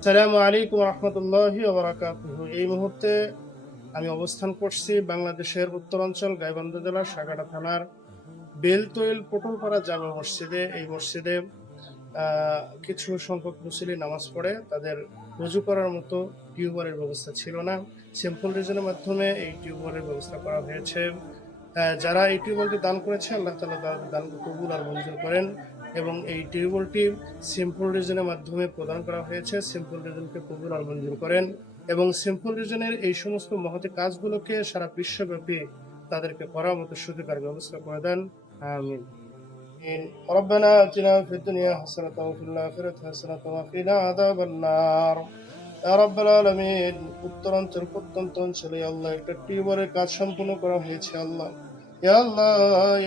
আসসালামু আলাইকুম রহমতুল্লাহি ওয়া বারাকাতুহু। এই মুহূর্তে আমি অবস্থান করছি বাংলাদেশের উত্তরাঞ্চল গাইবান্ধা জেলার সাগাড়া থানার বেলতৈল পটলপাড়া জামে মসজিদে। এই মসজিদে কিছু সংখ্যক মুসল্লি নামাজ পড়ে, তাদের রুজু করার মতো টিউবওয়েলের ব্যবস্থা ছিল না। সিম্পল রিজনের মাধ্যমে এই টিউবওয়েলের ব্যবস্থা করা হয়েছে। যারা এই টিউবওয়েলটি দান করেছে, আল্লাহ তাআলা তাদের দান কবুল আর মঞ্জুর করেন। এবং এই টিউবওয়েলটি সিম্পল রিজনের মাধ্যমে প্রদান করা হয়েছে। সিম্পল রিজনকে কবুল আর মঞ্জুর করেন এবং সিম্পল রিজনের এই সমস্ত মহতি কাজগুলোকে সারা বিশ্বব্যাপী তাদেরকে করার মতো সুযোগ আর ব্যবস্থা করে দেন। আমিন। ربنا آتنا في الدنيا حسنة وفي الآخرة حسنة وقنا عذاب النار। রাব্বুল আলামিন, উত্তরাঞ্চল প্রত্যন্ত অঞ্চলে আল্লাহ একটা টিউবওয়েলের কাজ সম্পূর্ণ করা হয়েছে। আল্লাহ, ইয়া আল্লাহ,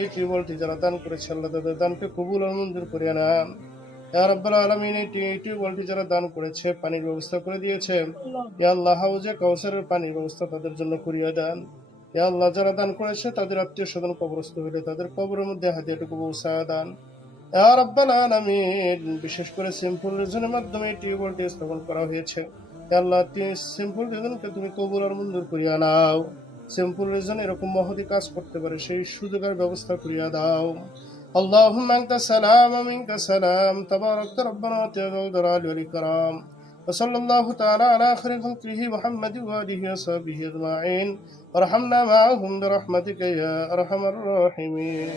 এই টিউবওয়েলটি যারা দান করেছে আল্লাহ তাদের দানকে কবুল আর মঞ্জুর করিয়া নেন। ইয়া রাব্বুল আলামিন, এই টিউবওয়েলটি যারা দান করেছে, পানির ব্যবস্থা করে দিয়েছে, ইয়া আল্লাহ, হাউজে কাউসারের পানির ব্যবস্থা তাদের জন্য করিয়া দেন। ইয়া আল্লাহ, যারা দান করেছে তাদের আত্মীয় স্বজন কবরস্থ হইলে তাদের কবরের মধ্যে হাদিয়াটুকু পৌঁছায়া দেন। ইয়া রাব্বাল আলামিন, বিশেষ করে সিম্পল রিজনের মাধ্যমে এই টিউবওয়েলটি স্থাপন করা হয়েছে। ইয়া আল্লাহ, সিম্পল রিজনকে তুমি কবুল আর মঞ্জুর করিয়া নাও। সিম্পল রিজন এরকম মহতি কাজ করতে পারে সেই সুযোগের ব্যবস্থা করিয়া দাও। আল্লাহুম্মা আনতা সালাম ওয়া মিনকা সালাম, তাবারাকতা রব্বানা ওয়া তাআলা যাল জালালি ওয়াল ইকরাম। ওয়া সাল্লাল্লাহু তাআলা আলা খায়রি খালকিহি মুহাম্মাদি ওয়া আলিহি ওয়া সাহবিহি আজমাইন। ওয়ারহামনা মাআহুম বিরহমাতিকা ইয়া আরহামার রাহিমিন।